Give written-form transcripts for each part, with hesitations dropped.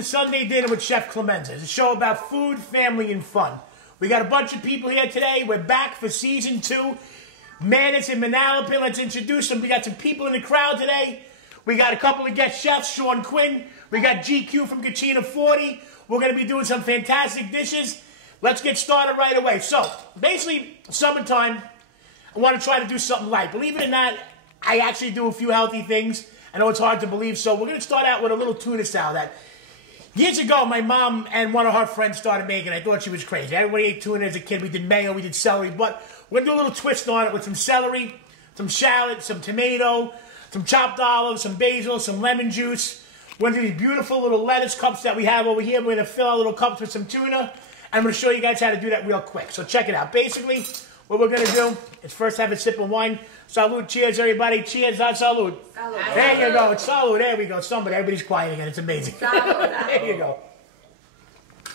to Sunday Dinner with Chef Clemenza. It's a show about food, family, and fun. We got a bunch of people here today. We're back for season 2. Man, it's in Manalapan. Let's introduce them. We got some people in the crowd today. We got a couple of guest chefs, Sean Quinn. We got GQ from Kachina 40. We're going to be doing some fantastic dishes. Let's get started right away. So, basically, summertime, I want to try to do something light. Believe it or not, I actually do a few healthy things. I know it's hard to believe, so we're going to start out with a little tuna salad that years ago my mom and one of her friends started making. I thought she was crazy. Everybody ate tuna as a kid. We did mayo, we did celery, but we're going to do a little twist on it with some celery, some shallot, some tomato, some chopped olives, some basil, some lemon juice. We're going to do these beautiful little lettuce cups that we have over here. We're going to fill our little cups with some tuna, and I'm going to show you guys how to do that real quick. So check it out. Basically, what we're going to do is first have a sip of wine. Salud, cheers, everybody. Cheers, salud. Salud. There you go. It's salud. There we go. Everybody's quiet again. It's amazing. Salud. There you go.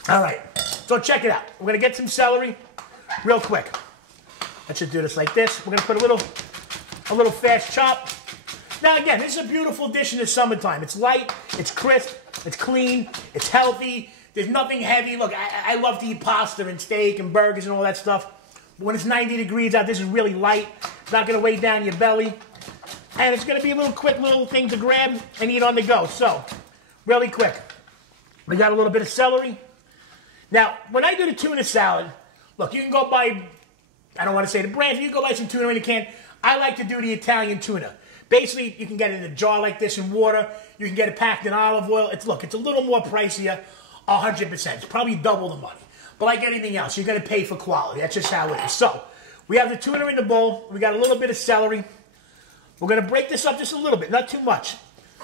All right. So check it out. We're going to get some celery real quick. Let's just do this like this. We're going to put a little fast chop. Now, again, this is a beautiful dish in the summertime. It's light. It's crisp. It's clean. It's healthy. There's nothing heavy. Look, I love to eat pasta and steak and burgers and all that stuff. But when it's 90 degrees out, this is really light. It's not going to weigh down your belly. And it's going to be a little quick little thing to grab and eat on the go. So, really quick. We got a little bit of celery. Now, when I do the tuna salad, look, you can go buy, I don't want to say the brand, you can go buy some tuna when you can. I like to do the Italian tuna. Basically, you can get it in a jar like this in water. You can get it packed in olive oil. It's a little more pricier, 100%. It's probably double the money. But like anything else, you're going to pay for quality. That's just how it is. So, we have the tuna in the bowl. We got a little bit of celery. We're going to break this up just a little bit, not too much.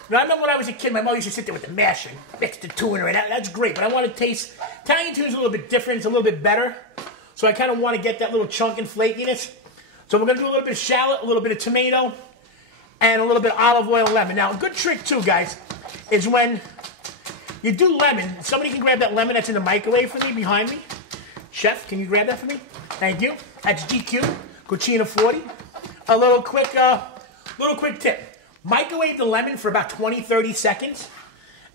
Now, I remember when I was a kid, my mother used to sit there with the masher and mix the tuna, and that's great. But I want to taste, Italian tuna is a little bit different. It's a little bit better. So I kind of want to get that little chunk and flakiness. So we're going to do a little bit of shallot, a little bit of tomato, and a little bit of olive oil and lemon. Now, a good trick, too, guys, is when you do lemon. Somebody can grab that lemon that's in the microwave for me behind me. Chef, can you grab that for me? Thank you. That's GQ, Cucina 40. A little quick tip. Microwave the lemon for about 20, 30 seconds.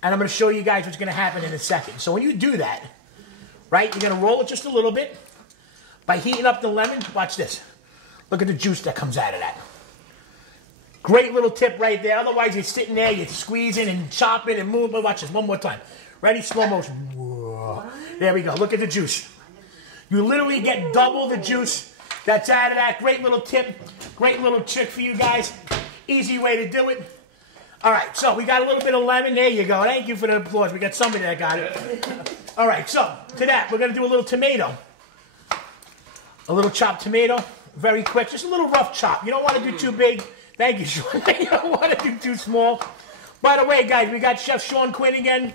And I'm going to show you guys what's going to happen in a second. So when you do that, right, you're going to roll it just a little bit. By heating up the lemon, watch this. Look at the juice that comes out of that. Great little tip right there. Otherwise, you're sitting there, you're squeezing and chopping and moving. But watch this one more time. Ready? Slow motion. Whoa. There we go. Look at the juice. You literally get double the juice that's out of that. Great little tip. Great little trick for you guys. Easy way to do it. All right, so we got a little bit of lemon. There you go. Thank you for the applause. We got somebody that got it. All right, so to that, we're going to do a little tomato. A little chopped tomato. Very quick. Just a little rough chop. You don't want to do too big. Thank you, Sean. You don't want to do too small. By the way, guys, we got Chef Sean Quinn again.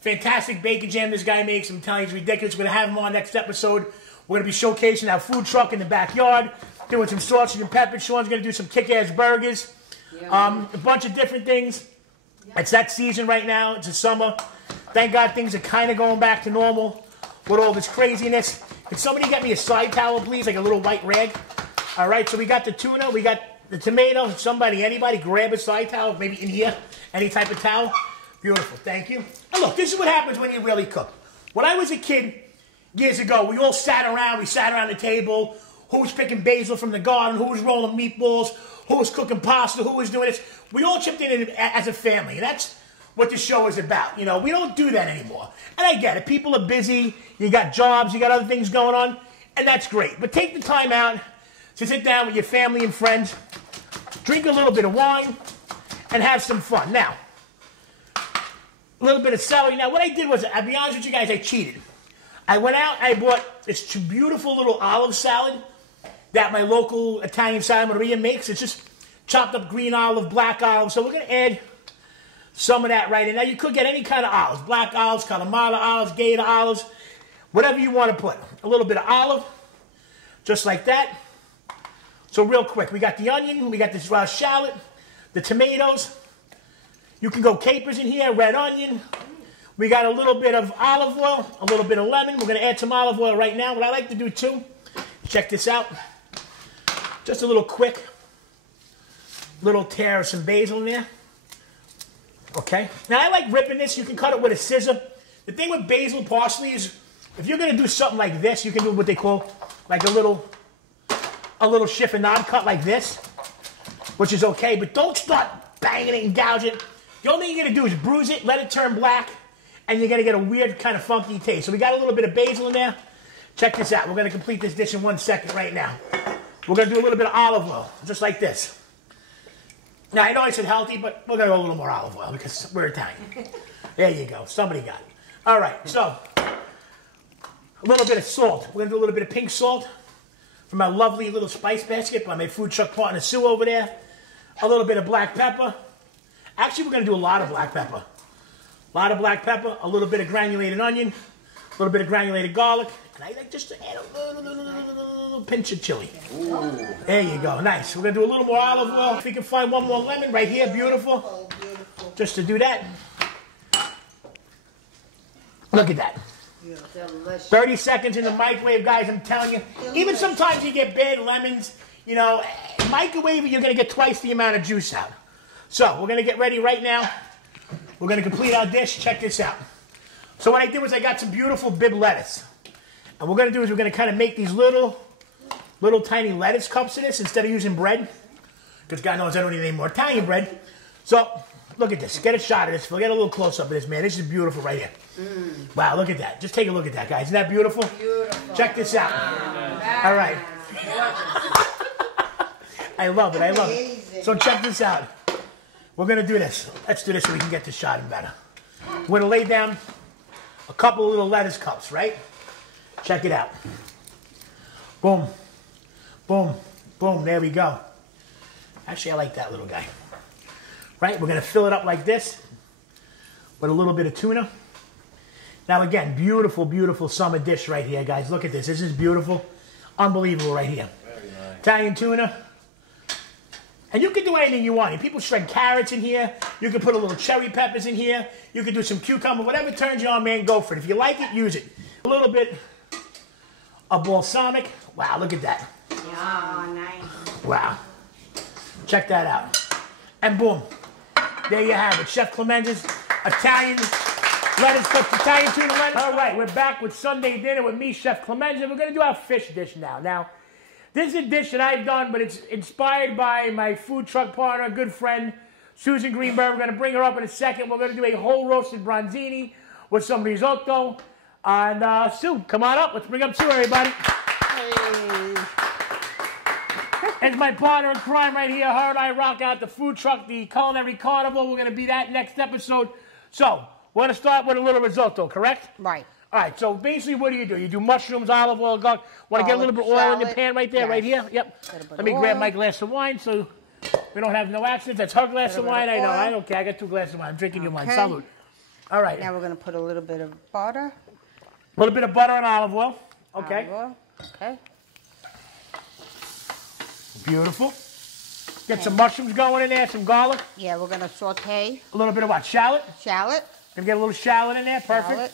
Fantastic bacon jam this guy makes. I'm telling you, it's ridiculous. We're going to have him on next episode. We're going to be showcasing our food truck in the backyard, doing some sausage and pepper. Sean's going to do some kick-ass burgers, a bunch of different things. It's that season right now. It's the summer. Thank God things are kind of going back to normal with all this craziness. Can somebody get me a side towel, please, like a little white rag? All right, so we got the tuna. We got the tomato. Anybody grab a side towel, maybe in here, any type of towel. Beautiful, thank you. And look, this is what happens when you really cook. When I was a kid years ago, we all sat around the table. Who was picking basil from the garden? Who was rolling meatballs? Who was cooking pasta? Who was doing this? We all chipped in as a family. And that's what this show is about. You know, we don't do that anymore. And I get it. People are busy. You got jobs. You got other things going on. And that's great. But take the time out to sit down with your family and friends, drink a little bit of wine, and have some fun. Now, a little bit of celery. Now, what I did was, I'll be honest with you guys, I cheated. I went out, I bought this beautiful little olive salad that my local Italian salameria makes. It's just chopped up green olive, black olive. So we're going to add some of that right in. Now, you could get any kind of olives. Black olives, Kalamata olives, Gator olives, whatever you want to put. A little bit of olive, just like that. So real quick, we got the onion, we got this shallot, the tomatoes. You can go capers in here, red onion. We got a little bit of olive oil, a little bit of lemon. We're going to add some olive oil right now. What I like to do too, check this out. Just a little quick, little tear of some basil in there. Okay? Now, I like ripping this. You can cut it with a scissor. The thing with basil parsley is, if you're going to do something like this, you can do what they call like a little chiffonade cut like this, which is okay, but don't start banging it and gouging it. The only thing you're going to do is bruise it, let it turn black, and you're going to get a weird kind of funky taste. So we got a little bit of basil in there. Check this out. We're going to complete this dish in 1 second right now. We're going to do a little bit of olive oil, just like this. Now, I know I said healthy, but we're going to go a little more olive oil because we're Italian. There you go. Somebody got it. All right, so a little bit of salt. We're going to do a little bit of pink salt from our lovely little spice basket by my food truck partner, Sue, over there. A little bit of black pepper. Actually, we're going to do a lot of black pepper. A lot of black pepper, a little bit of granulated onion, a little bit of granulated garlic, and I like just to add a little pinch of chili. Ooh. There you go, nice. We're going to do a little more olive oil. If we can find one more lemon right here, beautiful. Oh, beautiful. Just to do that. Look at that. 30 seconds in the microwave, guys, I'm telling you. Even sometimes you get bad lemons, you know, microwave it, you're going to get twice the amount of juice out. So, we're going to get ready right now. We're going to complete our dish. Check this out. So what I did was I got some beautiful bib lettuce. And what we're going to do is we're going to kind of make these little tiny lettuce cups of this instead of using bread. Because God knows I don't need any more Italian bread. So, look at this. Get a shot of this. We'll get a little close-up of this, man. This is beautiful right here. Wow, look at that. Just take a look at that, guys. Isn't that beautiful? Beautiful. Check this out. All right. I love it. I love it. So check this out. We're going to do this. Let's do this so we can get this shot in better. We're going to lay down a couple of little lettuce cups, right? Check it out. Boom. Boom. Boom. There we go. Actually, I like that little guy. Right? We're going to fill it up like this with a little bit of tuna. Now, again, beautiful, beautiful summer dish right here, guys. Look at this. This is beautiful. Unbelievable right here. Very nice. Italian tuna. And you can do anything you want. People shred carrots in here. You can put a little cherry peppers in here. You can do some cucumber. Whatever turns you on, man, go for it. If you like it, use it. A little bit of balsamic. Wow, look at that. Oh, nice. Wow. Check that out. And boom. There you have it. Chef Clemenza's Italian lettuce cooked Italian tuna lettuce. All right, we're back with Sunday dinner with me, Chef Clemenza. We're going to do our fish dish now. Now, this is a dish that I've done, but it's inspired by my food truck partner, good friend, Susan Greenburg. We're going to bring her up in a second. We're going to do a whole roasted bronzini with some risotto. And Sue, come on up. Let's bring up Sue, everybody. Hey. And my partner in crime right here. Her and I rock out the food truck, the culinary carnival. We're going to be that next episode. So, we're going to start with a little risotto, correct? Right. All right, so basically what do? You do mushrooms, olive oil, garlic. Want to get a little bit of oil in the pan right there, yes. right here? Yep. Let me grab my glass of wine so we don't have no accidents. That's her glass of wine. I know. I don't care. I got 2 glasses of wine. I'm drinking your wine. Salute. All right. Now we're going to put a little bit of butter. A little bit of butter and olive oil. Okay. Olive oil. Okay. Beautiful. Get some mushrooms going in there, some garlic. Yeah, we're going to saute. A little bit of what? Shallot? Shallot. Gonna get a little shallot in there. Perfect. Shallot.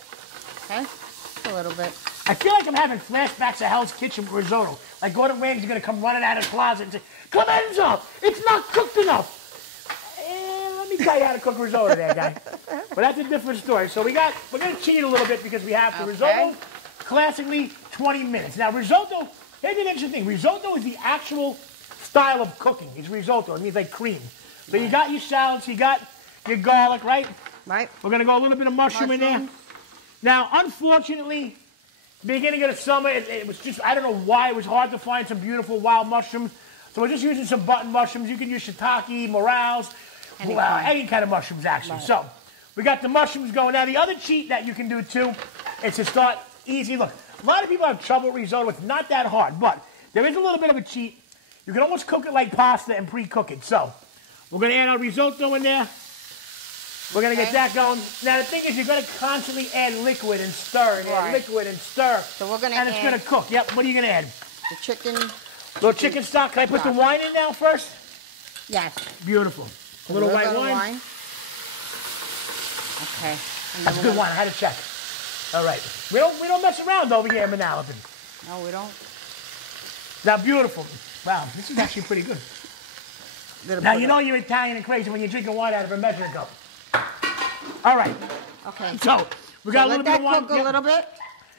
Okay. Just a little bit. I feel like I'm having flashbacks of Hell's Kitchen risotto. Like Gordon Ramsay's gonna come running out of the closet and say, Clemenza, it's not cooked enough. Let me tell you how to cook risotto there, guy. But that's a different story. So we're gonna cheat a little bit because we have to. Okay. Risotto, classically 20 minutes. Now risotto, here's an interesting thing. Risotto is the actual style of cooking. It's risotto. It means like cream. So you got your shallots, you got your garlic, right? Right. We're gonna go a little bit of mushroom in there. Now, unfortunately, beginning of the summer, it was just, I don't know why, it was hard to find some beautiful wild mushrooms. So we're just using some button mushrooms. You can use shiitake, morels, any kind of mushrooms, actually. Right. So we got the mushrooms going. Now, the other cheat that you can do, too, is to start easy. Look, a lot of people have trouble with risotto. It's not that hard, but there is a little bit of a cheat. You can almost cook it like pasta and pre-cook it. So we're going to add our risotto in there. We're going to get that going. Now, the thing is, you're going to constantly add liquid and stir and add liquid and stir. So we're going to And it's going to cook. Yep. What are you going to add? The chicken. Little chicken stock. Can I put the wine in now first? Yes. Beautiful. A little white wine. Okay. That's good wine. I had to check. All right. We don't mess around over here in Manalapan. No, we don't. Now, beautiful. Wow, this is actually pretty good. Now, you know you're Italian and crazy when you're drinking wine out of a measuring cup. All right. Okay. So we got a little bit of cook a little bit.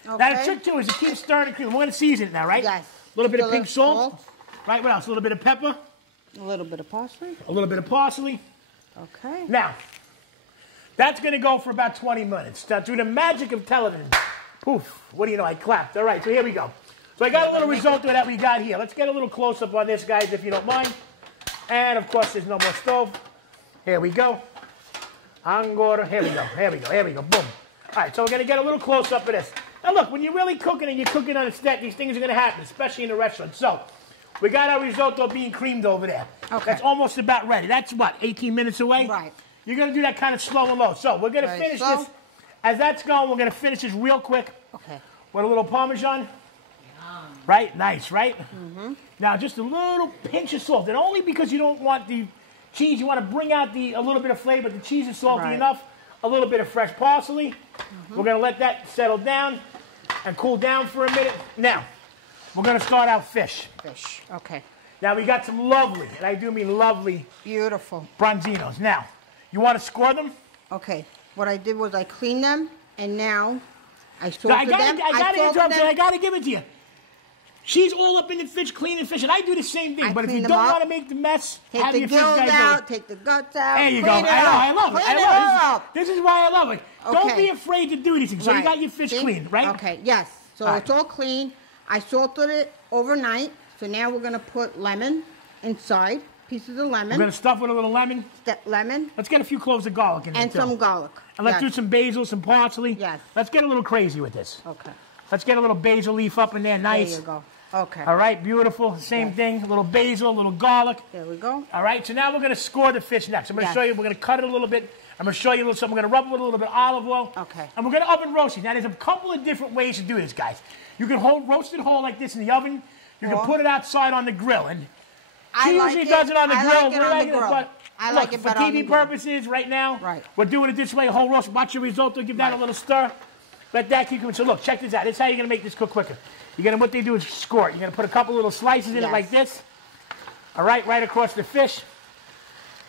Okay. Now the trick too is to keep stirring and cream. We're going to season it now, right? Yes. A little bit of pink salt. Right, what else? A little bit of pepper. A little bit of parsley. A little bit of parsley. Okay. Now, that's going to go for about 20 minutes. Now, through the magic of television, poof, what do you know, I clapped. All right, so here we go. So I got a little risotto that we got here. Let's get a little close-up on this, guys, if you don't mind. And, of course, there's no more stove. Here we go. Angora. Here we go. Here we go. Here we go. Boom. All right, so we're going to get a little close-up of this. Now, look, when you're really cooking and you're cooking on a set, these things are going to happen, especially in a restaurant. So we got our risotto being creamed over there. Okay. That's almost about ready. That's, what, 18 minutes away? Right. You're going to do that kind of slow and low. So we're going to finish this. As that's going, we're going to finish this real quick. Okay. With a little Parmesan. Right? Nice, right? Mm-hmm. Now, just a little pinch of salt. And only because you don't want the cheese. You want to bring out a little bit of flavor. The cheese is salty enough. A little bit of fresh parsley. Mm-hmm. We're going to let that settle down and cool down for a minute. Now, we're going to start out fish. Fish. Okay. Now, we got some lovely, and I do mean lovely, beautiful bronzinos. Now, you want to score them? Okay. What I did was I cleaned them, and now I salted them. I got to give it to you. She's all up in the fish, cleaning fish, and I do the same thing. But if you don't want to make the mess, have your fish guys do it. Take the gills out, take the guts out. There you go. I love it. This is why I love it. Okay. Don't be afraid to do these things. So you got your fish clean, right? Okay, yes. So it's all clean. I salted it overnight. So now we're going to put lemon inside, pieces of lemon. We're going to stuff with a little lemon. Lemon. Let's get a few cloves of garlic in there, and some garlic. And let's do some basil, some parsley. Yes. Let's get a little crazy with this. Okay. Let's get a little basil leaf up in there. Nice. There you go. Okay. All right, beautiful. Same thing. A little basil, a little garlic. There we go. All right, so now we're going to score the fish next. I'm going to show you. We're going to cut it a little bit. I'm going to show you a little something. We're going to rub it with a little bit of olive oil. Okay. And we're going to oven roast it. Now, there's a couple of different ways to do this, guys. You can roast it whole like this in the oven. You can put it outside on the grill. And she usually does it on the grill. But I like it better for TV purposes right now. We're doing it this way, whole roast. Watch your risotto. Give that a little stir. Let that keep going. So look, check this out. This is how you're going to make this cook quicker. What they do is score it. You're going to put a couple little slices in it like this. All right, right across the fish.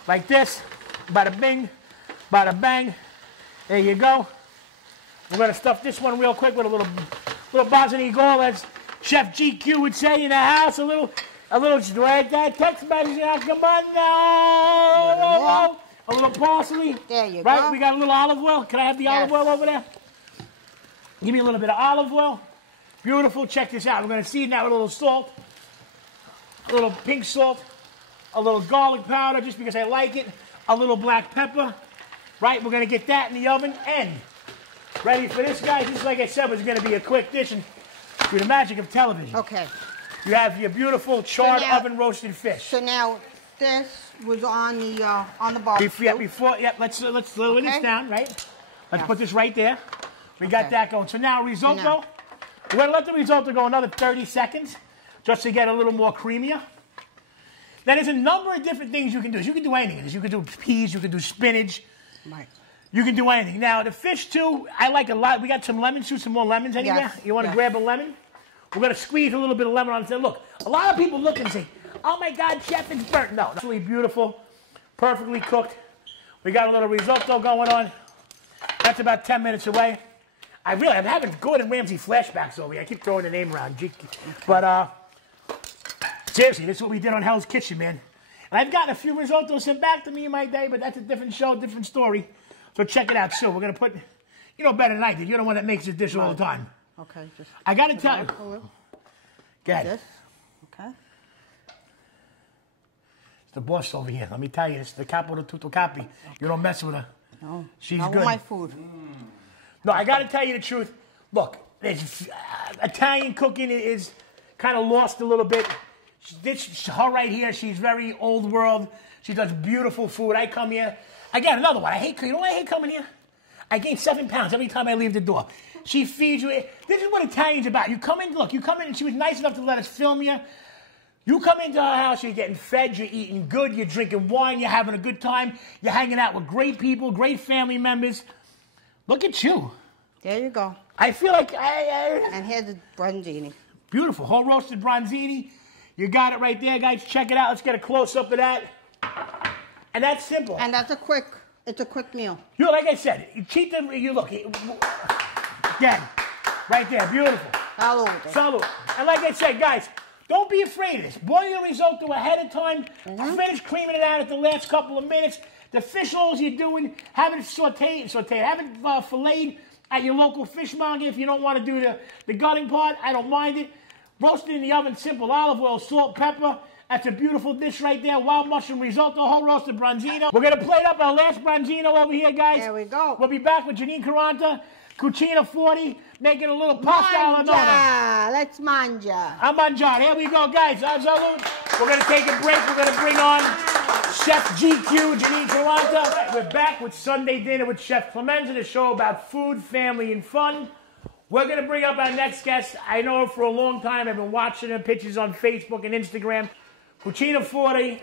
Like this. Bada bing, bada bang. There you go. We're going to stuff this one real quick with a little Bosnian, as Chef GQ would say in the house. A little right there. Text message. Come on now. A little parsley. There you go. Right, we got a little olive oil. Can I have the olive oil over there? Give me a little bit of olive oil. Beautiful. Check this out. We're going to season that with a little salt, a little pink salt, a little garlic powder just because I like it, a little black pepper. Right? We're going to get that in the oven and ready for this, guys. This, like I said, was going to be a quick dish and through the magic of television. Okay. You have your beautiful charred oven roasted fish. So now this was on the barbecue. Let's lower this down, right? Let's put this right there. We got that going. So now risotto. We're going to let the risotto go another 30 seconds just to get a little more creamier. Now, there's a number of different things you can do. You can do anything. You can do peas. You can do spinach. Right. You can do anything. Now, the fish, too, I like a lot. We got some lemon juice, some more lemons anywhere. Yes. You want to grab a lemon? We're going to squeeze a little bit of lemon on it and say, look, a lot of people look and say, oh, my God, Chef, it's burnt. No, it's really beautiful, perfectly cooked. We got a little risotto going on. That's about 10 minutes away. I'm having Gordon Ramsay flashbacks over here. I keep throwing the name around. But seriously, this is what we did on Hell's Kitchen, man. And I've gotten a few risottos sent back to me in my day, but that's a different show, different story. So check it out. So we're going to put, better than I did. You're the one that makes this dish all the time. Okay. I got to tell you. Go ahead. This? Okay. It's the boss over here. Let me tell you, it's the capo de tutto capi. You don't mess with her. No. She's not good. With my food. No, I got to tell you the truth. Look, Italian cooking is kind of lost a little bit. Her right here, she's very old world. She does beautiful food. I come here. Again, another one. You know why I hate coming here? I gain 7 pounds every time I leave the door. She feeds you. This is what Italian's about. You come in, and she was nice enough to let us film you. You come into her house, you're getting fed, you're eating good, you're drinking wine, you're having a good time, you're hanging out with great people, great family members. Look at you. There you go. I feel like And here's the bronzini. Beautiful. Whole roasted bronzini. You got it right there, guys. Check it out. Let's get a close-up of that. And that's simple. And that's a quick It's a quick meal. You know, like I said, you cheat them. You look again, right there, beautiful. Salud. Salud. And like I said, guys, don't be afraid of this. Boil your risotto ahead of time. Finish creaming it out at the last couple of minutes. The fish rolls you're doing, have it sauteed, have it filleted at your local fishmonger. If you don't want to do the gutting part, I don't mind it. Roast it in the oven, simple olive oil, salt, pepper. That's a beautiful dish right there. Wild mushroom risotto, whole roasted branzino. We're going to plate up our last branzino over here, guys. There we go. We'll be back with Genine Quaranta, Cucina 40, making a little pasta alla nonna. Let's mangia. A mangiare. Here we go, guys. Salud. We're going to take a break. We're going to bring on Chef GQ, Genine Quaranta. We're back with Sunday Dinner with Chef Clemenza, the show about food, family, and fun. We're going to bring up our next guest. I know her for a long time. I've been watching her pictures on Facebook and Instagram. Cucina 40,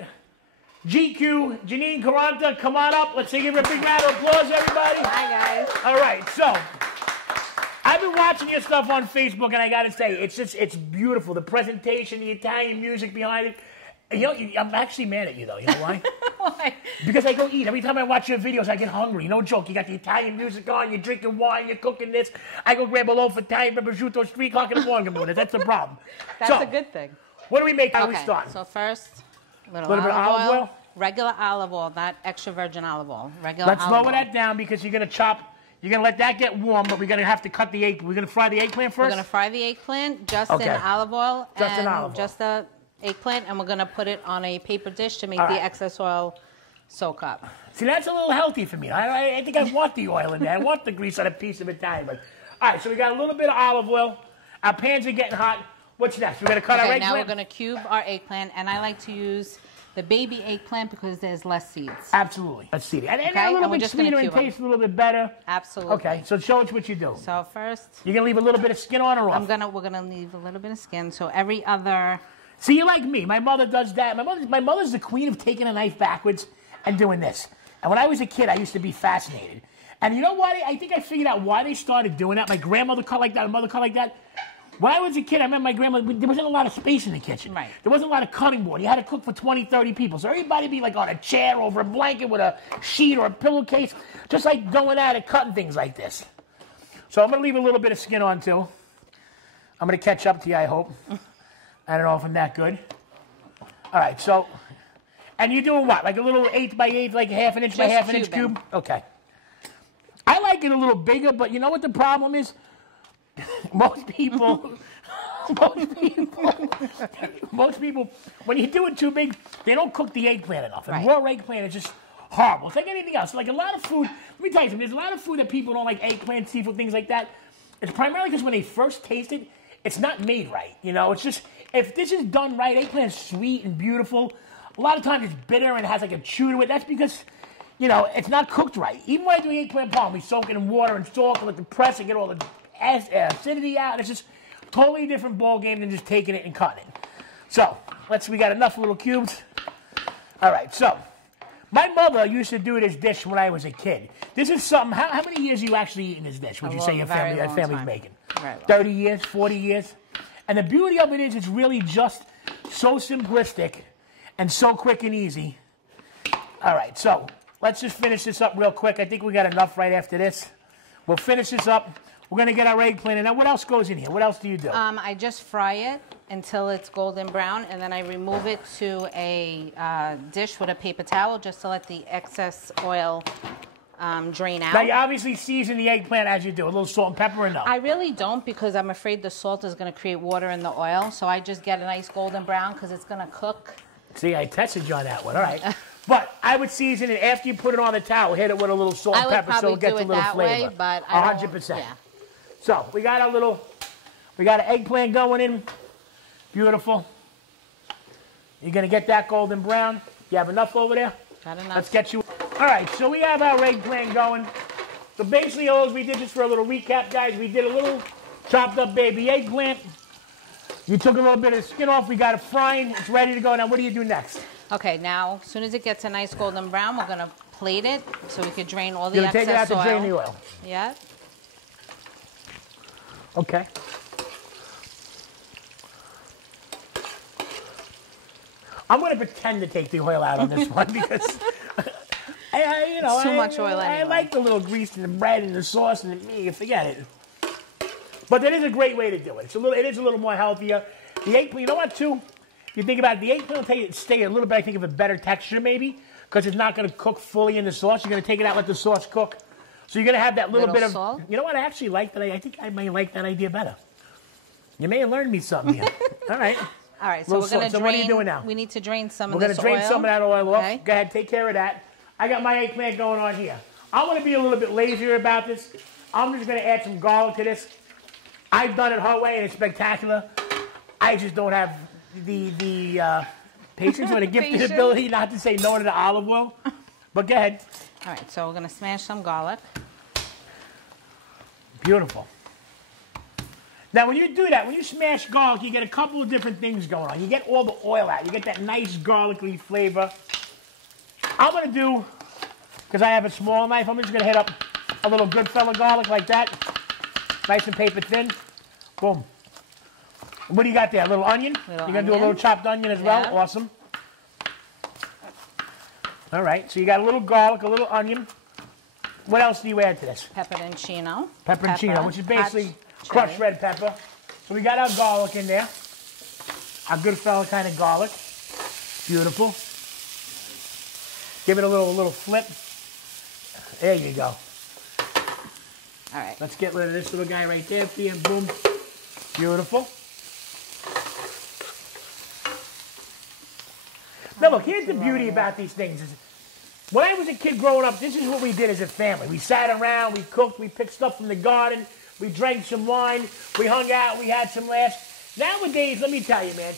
GQ, Genine Quaranta, come on up. Let's give her a big round of applause, everybody. Hi, guys. All right, so I've been watching your stuff on Facebook, and I got to say, it's beautiful. The presentation, the Italian music behind it. You know, I'm actually mad at you, though. You know why? Why? Because I go eat. Every time I watch your videos, I get hungry. No joke. You got the Italian music on, you're drinking wine, you're cooking this. I go grab a loaf of Italian prosciutto, 3 o'clock in the morning. That's the problem. That's a good thing. What do we make? How we start? So first, a little bit of olive oil. Regular olive oil, not extra virgin olive oil. Regular Let's olive oil. lower that down because you're going to chop. You're going to let that get warm, but we're going to have to cut the egg. We're going to fry the eggplant first? We're going to fry the eggplant just in olive oil. Just in olive oil. Just the eggplant, and we're going to put it on a paper dish to make the excess oil soak up. See, that's a little healthy for me. I think I want the oil in there. I want the grease on a piece of Italian. But, all right, so we got a little bit of olive oil. Our pans are getting hot. What's next? We're going to cut our eggplant? Now we're going to cube our eggplant, and I like to use the baby eggplant because there's less seeds. Absolutely. Let's see. And a little bit sweeter and tastes a little bit better. Absolutely. Okay, so show us what you do. So first, you're going to leave a little bit of skin on or off? We're gonna leave a little bit of skin. So every other. See, you're like me. My mother does that. My mother's the queen of taking a knife backwards and doing this. And when I was a kid, I used to be fascinated. And you know what? I think I figured out why they started doing that. My grandmother cut like that. My mother cut like that. When I was a kid, I remember my grandmother, there wasn't a lot of space in the kitchen. Right. There wasn't a lot of cutting board. You had to cook for 20, 30 people. So everybody would be like on a chair over a blanket with a sheet or a pillowcase, just like going at it, cutting things like this. So I'm going to leave a little bit of skin on, too. I'm going to catch up to you, I hope. I don't know if I'm that good. All right, so, and you're doing what? Like a little 8 by 8, like a half an inch by half an inch cube? Okay. I like it a little bigger, but you know what the problem is? Most people, when you do it too big, they don't cook the eggplant enough. And raw eggplant is just horrible. It's like anything else. Like a lot of food, let me tell you something, there's a lot of food that people don't like, eggplant, seafood, things like that. It's primarily because when they first taste it, it's not made right. You know, it's just, if this is done right, eggplant is sweet and beautiful. A lot of times it's bitter and has like a chew to it. That's because, you know, it's not cooked right. Even when I do eggplant parm, we soak it in water and salt and let it press and get all the acidity out. It's just a totally different ball game than just taking it and cutting it. So, we got enough little cubes. All right, so, my mother used to do this dish when I was a kid. This is something, how many years are you actually eating this dish, would you say your family's making? Right. 30 years, 40 years? And the beauty of it is it's really just so simplistic and so quick and easy. All right, so, let's just finish this up real quick. I think we got enough right after this. We'll finish this up. We're going to get our eggplant in. Now, what else goes in here? What else do you do? I just fry it until it's golden brown, and then I remove it to a dish with a paper towel just to let the excess oil drain out. Now, you obviously season the eggplant as you do. A little salt and pepper or no? I really don't because I'm afraid the salt is going to create water in the oil. So I just get a nice golden brown because it's going to cook. See, I tested you on that one. All right. But I would season it after you put it on the towel. Hit it with a little salt and pepper so it gets a little flavor. Way, but I 100%. Yeah. So, we got an eggplant going in. Beautiful. You're going to get that golden brown. You have enough over there? Got enough. Let's get you. All right, so we have our eggplant going. So basically, all we did, just for a little recap, guys, we did a little chopped up baby eggplant. You took a little bit of the skin off. We got it frying. It's ready to go. Now, what do you do next? Okay, now, as soon as it gets a nice golden brown, we're going to plate it so we can drain all the excess oil. You're going to take it out to drain the oil? Yeah. Okay. I'm going to pretend to take the oil out on this one because It's too much oil I anyway. like the little grease in the bread and the sauce and the meat. Forget it. But that is a great way to do it. It is a little more healthier. The eggplant, you know what, too? You think about it, the eggplant will stay a little bit, I think, of a better texture, maybe, because it's not going to cook fully in the sauce. You're going to take it out, let the sauce cook. So you're going to have that little bit of salt. You know what? I actually like that. I think I may like that idea better. You may have learned me something here. All right. All right, so we're going to drain. So what are you doing now? We need to drain some of We're this going to drain some of that oil off. Okay. Go ahead, take care of that. I got my eggplant going on here. I'm going to be a little bit lazier about this. I'm just going to add some garlic to this. I've done it her way, and it's spectacular. I just don't have the patience or the gifted ability not to say no to the olive oil. But go ahead. All right, so we're going to smash some garlic. Beautiful. Now, when you do that, when you smash garlic, you get a couple of different things going on. You get all the oil out. You get that nice garlicky flavor. I'm going to do, because I have a small knife, I'm just going to hit up a little Goodfella garlic like that. Nice and paper thin. Boom. What do you got there? A little onion? You're going to do a little chopped onion as well? Awesome. All right, so you got a little garlic, a little onion. What else do you add to this? Pepperoncino. Pepperoncino, which is basically crushed red pepper. So we got our garlic in there. Our Goodfella kind of garlic. Beautiful. Give it a little flip. There you go. All right. Let's get rid of this little guy right there. And boom. Beautiful. Now look, here's the beauty about these things. When I was a kid growing up, this is what we did as a family. We sat around, we cooked, we picked stuff from the garden, we drank some wine, we hung out, we had some laughs. Nowadays, let me tell you, man,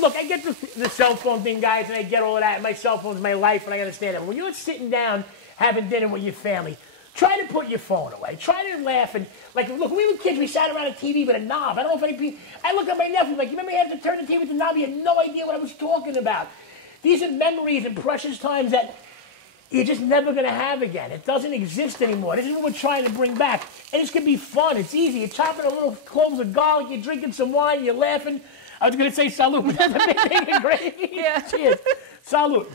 look, I get the cell phone thing, guys, and I get all of that. My cell phone's my life, and I understand that. But when you're sitting down having dinner with your family, try to put your phone away. Try to laugh. And, like, look, when we were kids, we sat around a TV with a knob. I don't know if any people, I look at my nephew, like, you remember you had to turn the TV with the knob? You had no idea what I was talking about. These are memories and precious times that you're just never going to have again. It doesn't exist anymore. This is what we're trying to bring back. And it's going to be fun. It's easy. You're chopping a little cloves of garlic. You're drinking some wine. You're laughing. I was going to say salute, but that's a big thing in gravy. Yeah. Cheers. Salute.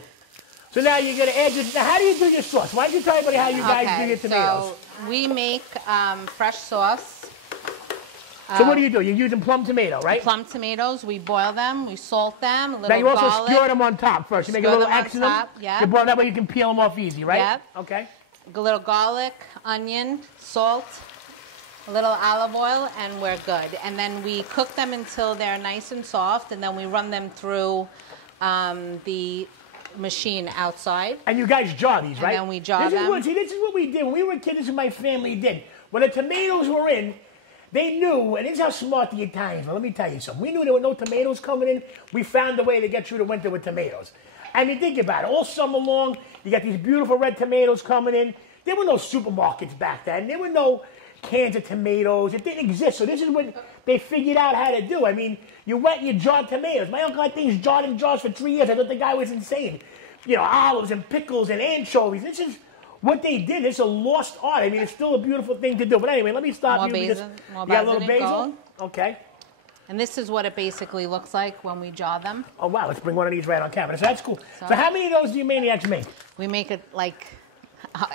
So now you're going to add your... Now, how do you do your sauce? Why don't you tell everybody how you guys do your tomatoes? So we make fresh sauce. So what do? You're using plum tomato, right? Plum tomatoes. We boil them. We salt them. A little now you also garlic. skewer them on top first. You make a little X in them. Yeah. You boil that way you can peel them off easy, right? Yep. Okay. A little garlic, onion, salt, a little olive oil, and we're good. And then we cook them until they're nice and soft, and then we run them through the machine outside. And you guys jar these, right? And then we jar them. This is what we did. When we were kids, this is what my family did. When the tomatoes were in, they knew, and this is how smart the Italians were. Let me tell you something. We knew there were no tomatoes coming in. We found a way to get through the winter with tomatoes. I mean, think about it. All summer long, you got these beautiful red tomatoes coming in. There were no supermarkets back then. There were no cans of tomatoes. It didn't exist. So this is what they figured out how to do. I mean, you went and you jarred tomatoes. My uncle had things jarred in jars for 3 years. I thought the guy was insane. You know, olives and pickles and anchovies. This is what they did. It's a lost art. I mean, it's still a beautiful thing to do. But anyway, let me stop you. More you got a little basil? gold. Okay. And this is what it basically looks like when we jar them. Oh, wow. Let's bring one of these right on camera. So that's cool. So how many of those do you maniacs make? We make it like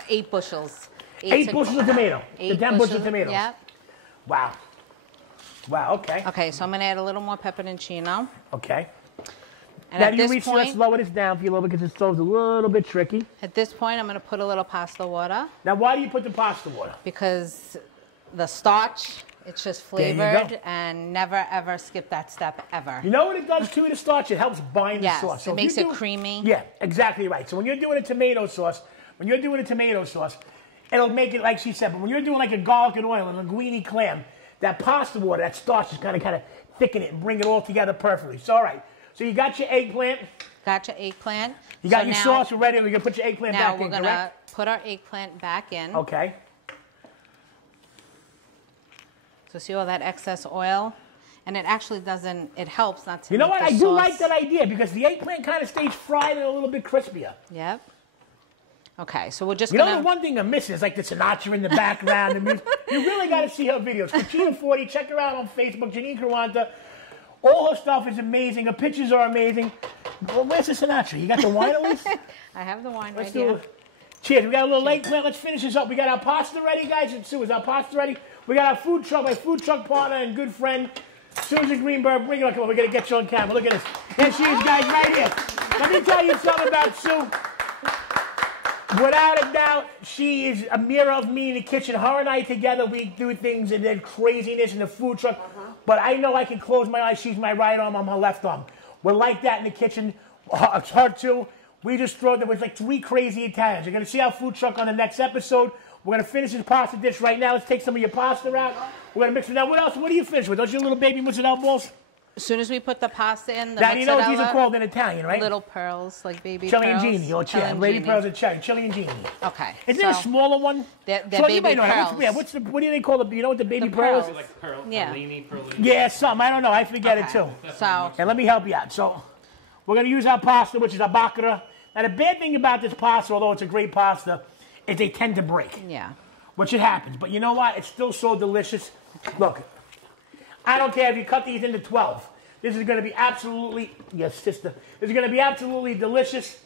8 bushels. 8 bushels of tomato. 8 10 bushels of tomatoes. Yeah. Wow. Wow, okay. Okay, so I'm going to add a little more pepperoncino. Okay. And now, at this point, let's lower this down for you a little bit because the stove's a little bit tricky. At this point, I'm going to put a little pasta water. Now, why do you put the pasta water? Because the starch, it's just flavored, and never, ever skip that step, ever. You know what it does, too, the starch? It helps bind the sauce. So it makes it creamy. Yeah, exactly right. So when you're doing a tomato sauce, it'll make it, like she said, but when you're doing like a garlic and oil and linguine clam, that pasta water, that starch is going to kind of thicken it and bring it all together perfectly. So, all right. So you got your eggplant. Got your eggplant. You got your sauce ready. We're going to put your eggplant back in, Now we're going to put our eggplant back in. Okay. So see all that excess oil? And it actually doesn't, it helps not to You know make what? the I do sauce. like that idea because the eggplant kind of stays fried and a little bit crispier. Yep. Okay, so we're just You know, the one thing I'm missing is like the Sinatra in the background. The music. You really got to see her videos. Cucina 40, check her out on Facebook, Genine Quaranta. All her stuff is amazing. Her pictures are amazing. Well, where's the Sinatra? You got the wine at least? I have the wine Let's right here. Cheers. We got a little late tonight. Let's finish this up. We got our pasta ready, guys. And Sue, is our pasta ready? We got our food truck, my food truck partner and good friend, Susan Greenburg. Bring it on. Come on, we're going to get you on camera. Look at this. Here she is, guys, right here. Let me tell you something about Sue. Without a doubt, she is a mirror of me in the kitchen. Her and I together, we do things and then craziness in the food truck. But I know I can close my eyes. She's my right arm, I'm her left arm. We're like that in the kitchen. It's her too. We just throw them with like 3 crazy Italians. You're going to see our food truck on the next episode. We're going to finish this pasta dish right now. Let's take some of your pasta out. We're going to mix it now. What else? What do you finish with? Don't you little baby mozzarella balls? As soon as we put the pasta in, the now, you know what mozzarella, these are called in Italian, right? little pearls, like baby chili pearls. and Genine, or cherry. Baby pearls and cherry. Chili and Genine. Okay. Isn't there a smaller one? They're so baby pearls. What do they call the, you know what the baby pearls? Like pearl, Yeah. Perlini. Yeah, some. I don't know. I forget it too. So, And let me help you out. So, we're going to use our pasta, which is a baccara. Now, the bad thing about this pasta, although it's a great pasta, is they tend to break. yeah. Which it happens. But you know what? It's still so delicious. Look, I don't care if you cut these into 12. This is going to be absolutely, yes, sister. This is going to be absolutely delicious.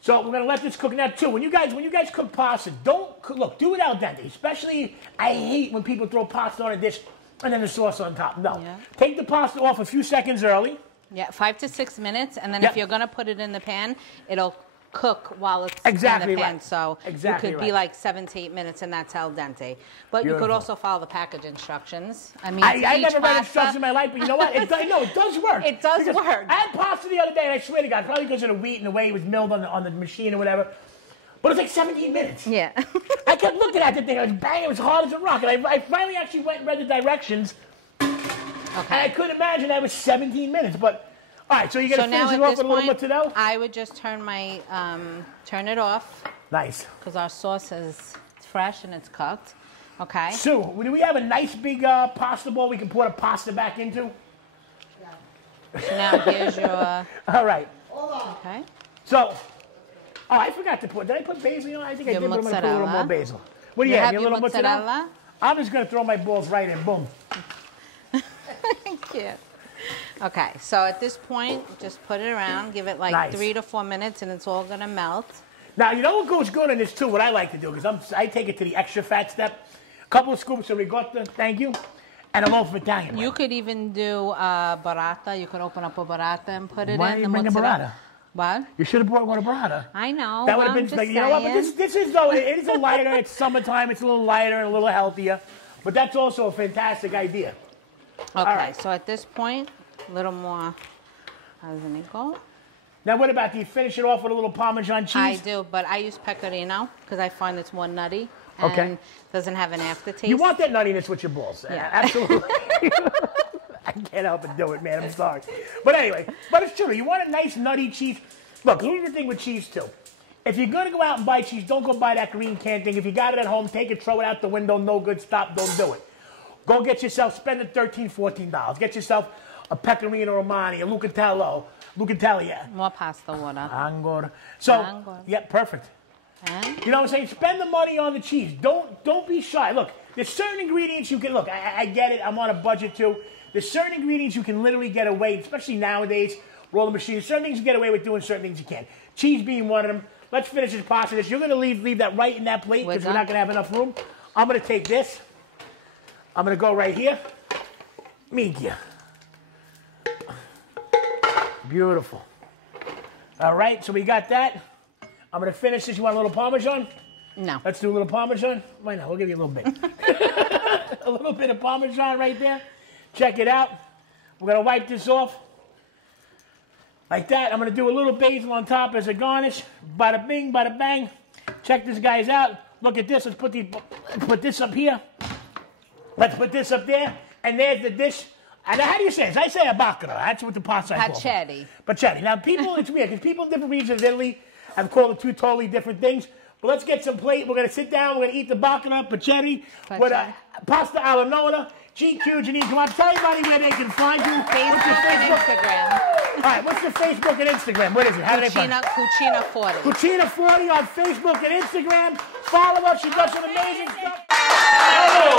So we're going to let this cook now too. When you guys cook pasta, do it al dente. Especially, I hate when people throw pasta on a dish and then the sauce on top. No. Yeah. Take the pasta off a few seconds early. Yeah, 5 to 6 minutes, and then Yep. if you're going to put it in the pan, it'll cook while it's Exactly in the pan. right. So Exactly it could be right. like 7 to 8 minutes, and that's al dente. But you could Beautiful. also follow the package instructions. I mean, I each never read pasta- instructions in my life, but you know what? It does work. It does Because work. I had pasta the other day, and I swear to God, probably because of the wheat and the way it was milled on the machine or whatever, but it's like 17 minutes. Yeah. I kept looking at the thing. I was banging. It was hard as a rock. And I finally actually went and read the directions. And I couldn't imagine that was 17 minutes. But, all right, so you're going to finish it off with a little mozzarella? I would just turn it off Nice. because our sauce is fresh and it's cooked. Okay. Sue, do we have a nice big pasta bowl we can pour the pasta back into? So now here's your. All right. Okay. So, I forgot to put, did I put basil on? I think I Your did, but I'm going to put a little more mozzarella. basil. What do You you have? have Your your little mozzarella? mozzarella? I'm just going to throw my balls right in. Boom. Thank you. Okay, so at this point, just put it around, give it like Nice. 3 to 4 minutes, and it's all gonna melt. Now, you know what goes good in this, too, what I like to do, because I take it to the extra fat step. A couple of scoops of ricotta, thank you, and a loaf of Italian. You could even do burrata. You could open up a burrata and put it Why in. didn't you bring a burrata? What? You should have brought one a burrata. I know. That would have I'm been, just like, you know what, but saying. this is, though, it is a lighter, it's summertime, it's a little lighter and a little healthier, but that's also a fantastic idea. Okay, right. so at this point, a little more arsenico. Now, what about, do you finish it off with a little Parmesan cheese? I do, but I use pecorino because I find it's more nutty and Okay. doesn't have an aftertaste. You want that nuttiness with your balls. Yeah. Absolutely. I can't help but do it, man. I'm sorry. But anyway, but it's true. You want a nice nutty cheese. Look, here's the thing with cheese, too. If you're going to go out and buy cheese, don't go buy that green can thing. If you got it at home, take it, throw it out the window. No good. Stop. Don't do it. Go get yourself, spend the $13, $14. Get yourself a Pecorino Romani, a Lucatelli, yeah. More pasta water. Angor. So, Angor. yeah, perfect. And You know what I'm saying? Spend the money on the cheese. Don't be shy. Look, there's certain ingredients you can, look, I get it. I'm on a budget too. There's certain ingredients you can literally get away, especially nowadays, roll the machine. Certain things you get away with doing, certain things you can't. Cheese being one of them. Let's finish this pasta dish. You're going to leave that right in that plate because we're not going to have enough room. I'm going to take this. I'm going to go right here. Media. Beautiful. All right, so we got that. I'm going to finish this. You want a little Parmesan? no. Let's do a little Parmesan. Why not? We'll give you a little bit. A little bit of Parmesan right there. Check it out. We're going to wipe this off. Like that. I'm going to do a little basil on top as a garnish. Bada bing, bada bang. Check this guys out. Look at this. Let's put this up here. Let's put this up there. And there's the dish. And how do you say it? I say a baccara. That's what the pasta I call it. Pacetti. Pacetti. Now, people, it's weird because people in different regions of Italy have called it two totally different things. But let's get some plate. We're going to sit down. We're going to eat the baccara, pacetti, with a pasta alla nonna. GQ, Genine, come on. Tell everybody where they can find you. Facebook and Instagram. All right, what's your Facebook and Instagram? What is it? How do they find it? Cucina 40. Cucina 40 on Facebook and Instagram. Follow us. She does some amazing stuff. Oh,